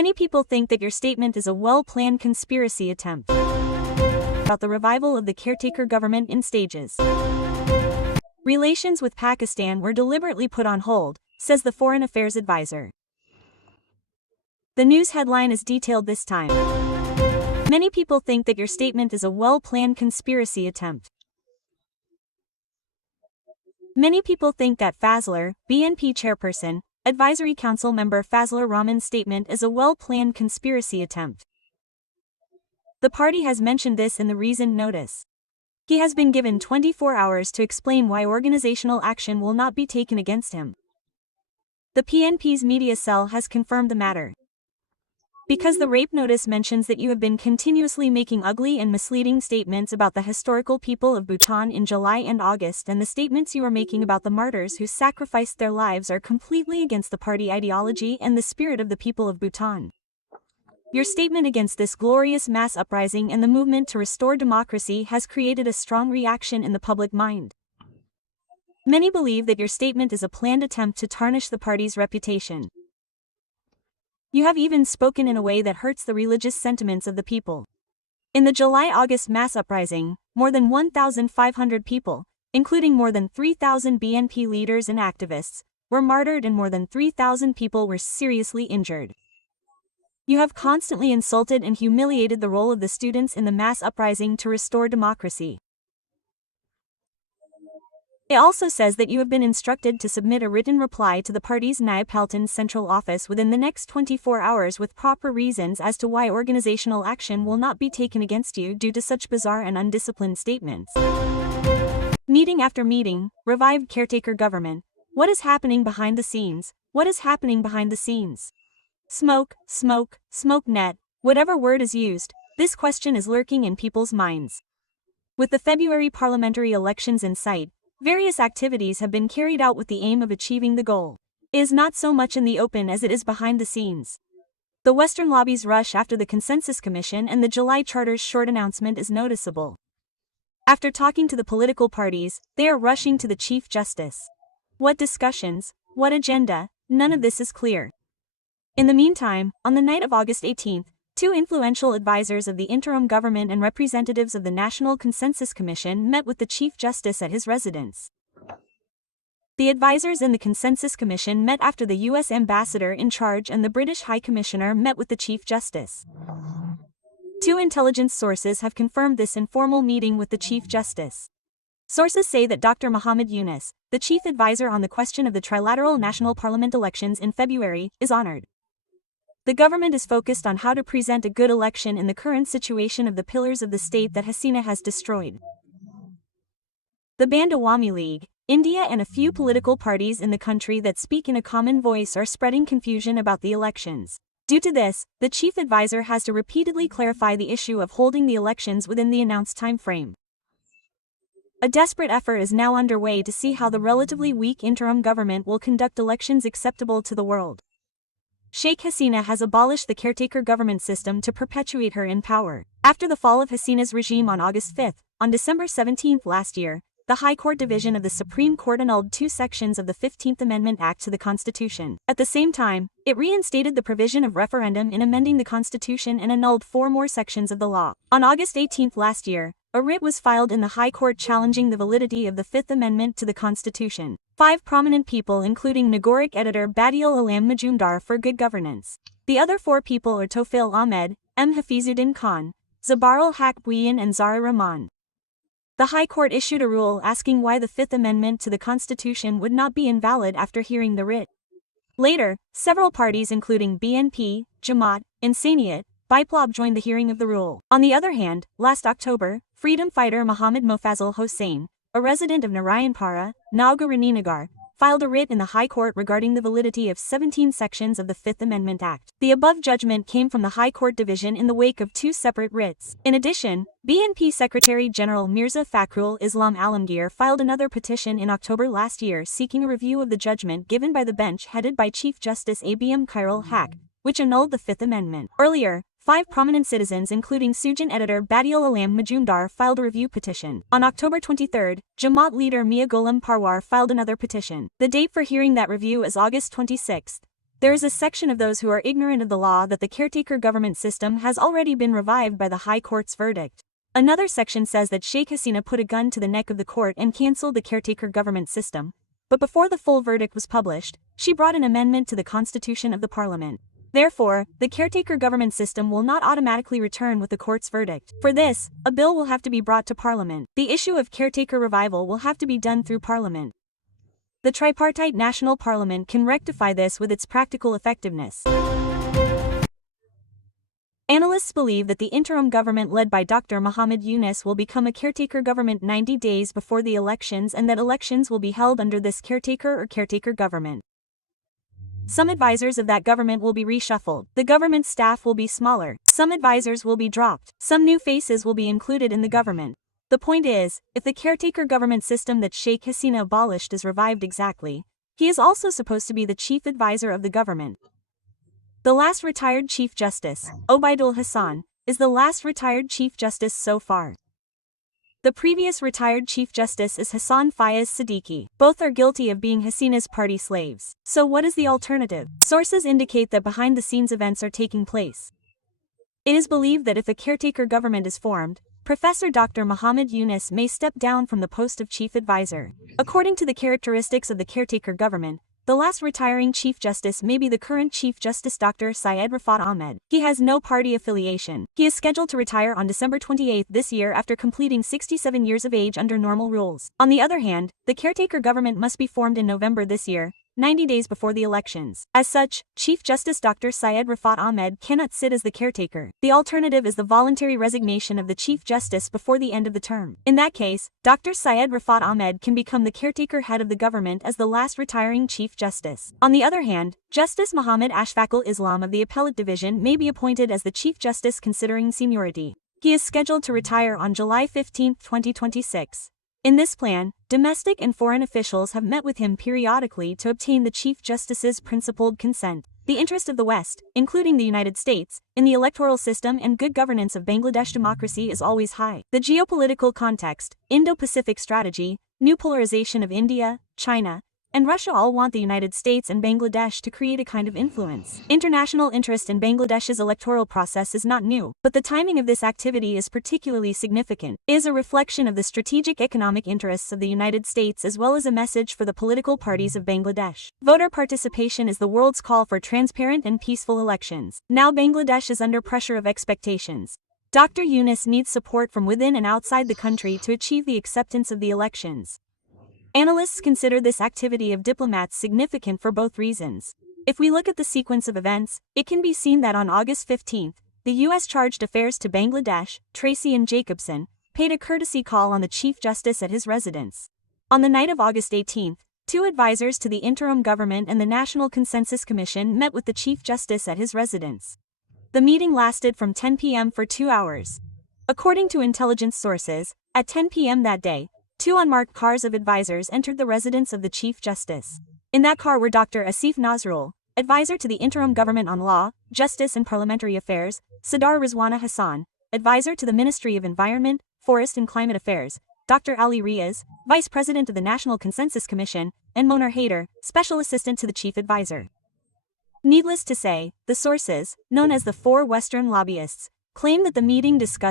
Many people think that your statement is a well-planned conspiracy attempt about the revival of the caretaker government in stages. Relations with Pakistan were deliberately put on hold, says the Foreign Affairs advisor. The news headline is detailed this time. Many people think that your statement is a well-planned conspiracy attempt. Many people think that Fazler, BNP chairperson, Advisory Council member Fazlur Rahman's statement is a well-planned conspiracy attempt. The party has mentioned this in the reasoned notice. He has been given 24 hours to explain why organizational action will not be taken against him. The PNP's media cell has confirmed the matter. Because the rape notice mentions that you have been continuously making ugly and misleading statements about the historical people of Bhutan in July and August, and the statements you are making about the martyrs who sacrificed their lives are completely against the party ideology and the spirit of the people of Bhutan. Your statement against this glorious mass uprising and the movement to restore democracy has created a strong reaction in the public mind. Many believe that your statement is a planned attempt to tarnish the party's reputation. You have even spoken in a way that hurts the religious sentiments of the people. In the July-August mass uprising, more than 1,500 people, including more than 3,000 BNP leaders and activists, were martyred and more than 3,000 people were seriously injured. You have constantly insulted and humiliated the role of the students in the mass uprising to restore democracy. It also says that you have been instructed to submit a written reply to the party's Nayapaltan central office within the next 24 hours with proper reasons as to why organizational action will not be taken against you due to such bizarre and undisciplined statements. Meeting after meeting, revived caretaker government. What is happening behind the scenes? What is happening behind the scenes? Smoke, smoke, smoke net, whatever word is used, this question is lurking in people's minds. With the February parliamentary elections in sight, various activities have been carried out with the aim of achieving the goal. It is not so much in the open as it is behind the scenes. The Western lobby's rush after the Consensus Commission and the July Charter's short announcement is noticeable. After talking to the political parties, they are rushing to the Chief Justice. What discussions? What agenda? None of this is clear. In the meantime, on the night of August 18th, two influential advisors of the interim government and representatives of the National Consensus Commission met with the Chief Justice at his residence. The advisors in the Consensus Commission met after the U.S. ambassador in charge and the British High Commissioner met with the Chief Justice. Two intelligence sources have confirmed this informal meeting with the Chief Justice. Sources say that Dr. Muhammad Yunus, the chief advisor on the question of the trilateral national parliament elections in February, is honored. The government is focused on how to present a good election in the current situation of the pillars of the state that Hasina has destroyed. The banned Awami League, India and a few political parties in the country that speak in a common voice are spreading confusion about the elections. Due to this, the chief advisor has to repeatedly clarify the issue of holding the elections within the announced time frame. A desperate effort is now underway to see how the relatively weak interim government will conduct elections acceptable to the world. Sheikh Hasina has abolished the caretaker government system to perpetuate her in power. After the fall of Hasina's regime on August 5, on December 17 last year, the High Court Division of the Supreme Court annulled two sections of the 15th Amendment Act to the Constitution. At the same time, it reinstated the provision of referendum in amending the Constitution and annulled four more sections of the law. On August 18 last year, a writ was filed in the High Court challenging the validity of the Fifth Amendment to the Constitution. Five prominent people including Nagoric editor Badial Alam Majumdar for good governance. The other four people are Tofail Ahmed, M. Hafizuddin Khan, Zabarul Haq Bhuiyan and Zahra Rahman. The High Court issued a rule asking why the Fifth Amendment to the Constitution would not be invalid after hearing the writ. Later, several parties including BNP, Jamaat, Insaniat, Biplab joined the hearing of the rule. On the other hand, last October, freedom fighter Muhammad Mofazal Hossain, a resident of Narayanpara, Nagaraninagar, filed a writ in the High Court regarding the validity of 17 sections of the Fifth Amendment Act. The above judgment came from the High Court Division in the wake of two separate writs. In addition, BNP Secretary General Mirza Fakhrul Islam Alamgir filed another petition in October last year seeking a review of the judgment given by the bench headed by Chief Justice Abm Khairul Haq, which annulled the Fifth Amendment. Earlier, five prominent citizens including Sujan editor Badial Alam Majumdar filed a review petition. On October 23, Jamaat leader Mia Ghulam Parwar filed another petition. The date for hearing that review is August 26. There is a section of those who are ignorant of the law that the caretaker government system has already been revived by the High Court's verdict. Another section says that Sheikh Hasina put a gun to the neck of the court and cancelled the caretaker government system. But before the full verdict was published, she brought an amendment to the constitution of the parliament. Therefore, the caretaker government system will not automatically return with the court's verdict. For this, a bill will have to be brought to parliament. The issue of caretaker revival will have to be done through parliament. The tripartite national parliament can rectify this with its practical effectiveness. Analysts believe that the interim government led by Dr. Muhammad Yunus will become a caretaker government 90 days before the elections, and that elections will be held under this caretaker or caretaker government. Some advisors of that government will be reshuffled. The government staff will be smaller. Some advisors will be dropped. Some new faces will be included in the government. The point is, if the caretaker government system that Sheikh Hasina abolished is revived exactly, he is also supposed to be the chief advisor of the government. The last retired Chief Justice, Obaidul Hassan, is the last retired Chief Justice so far. The previous retired Chief Justice is Hassan Fayez Siddiqui. Both are guilty of being Hasina's party slaves. So what is the alternative? Sources indicate that behind-the-scenes events are taking place. It is believed that if a caretaker government is formed, Professor Dr. Muhammad Yunus may step down from the post of Chief Advisor. According to the characteristics of the caretaker government, the last retiring Chief Justice may be the current Chief Justice Dr. Syed Rafat Ahmed. He has no party affiliation. He is scheduled to retire on December 28 this year after completing 67 years of age under normal rules. On the other hand, the caretaker government must be formed in November this year, 90 days before the elections. As such, Chief Justice Dr. Syed Rafat Ahmed cannot sit as the caretaker. The alternative is the voluntary resignation of the Chief Justice before the end of the term. In that case, Dr. Syed Rafat Ahmed can become the caretaker head of the government as the last retiring Chief Justice. On the other hand, Justice Muhammad Ashfaqul Islam of the Appellate Division may be appointed as the Chief Justice considering seniority. He is scheduled to retire on July 15, 2026. In this plan, domestic and foreign officials have met with him periodically to obtain the Chief Justice's principled consent. The interest of the West, including the United States, in the electoral system and good governance of Bangladesh democracy is always high. The geopolitical context, Indo-Pacific strategy, new polarization of India, China, and Russia all want the United States and Bangladesh to create a kind of influence. International interest in Bangladesh's electoral process is not new, but the timing of this activity is particularly significant. It is a reflection of the strategic economic interests of the United States as well as a message for the political parties of Bangladesh. Voter participation is the world's call for transparent and peaceful elections. Now Bangladesh is under pressure of expectations. Dr. Yunus needs support from within and outside the country to achieve the acceptance of the elections. Analysts consider this activity of diplomats significant for both reasons. If we look at the sequence of events, it can be seen that on August 15, the U.S. charged affairs to Bangladesh, Tracy and Jacobson, paid a courtesy call on the Chief Justice at his residence. On the night of August 18, two advisors to the interim government and the National Consensus Commission met with the Chief Justice at his residence. The meeting lasted from 10 p.m. for 2 hours. According to intelligence sources, at 10 p.m. that day, two unmarked cars of advisors entered the residence of the Chief Justice. In that car were Dr. Asif Nazrul, advisor to the interim government on law, justice and parliamentary affairs, Sadar Rizwana Hassan, advisor to the Ministry of Environment, Forest and Climate Affairs, Dr. Ali Riaz, vice president of the National Consensus Commission, and Monar Haider, special assistant to the chief advisor. Needless to say, the sources, known as the four Western lobbyists, claim that the meeting discussed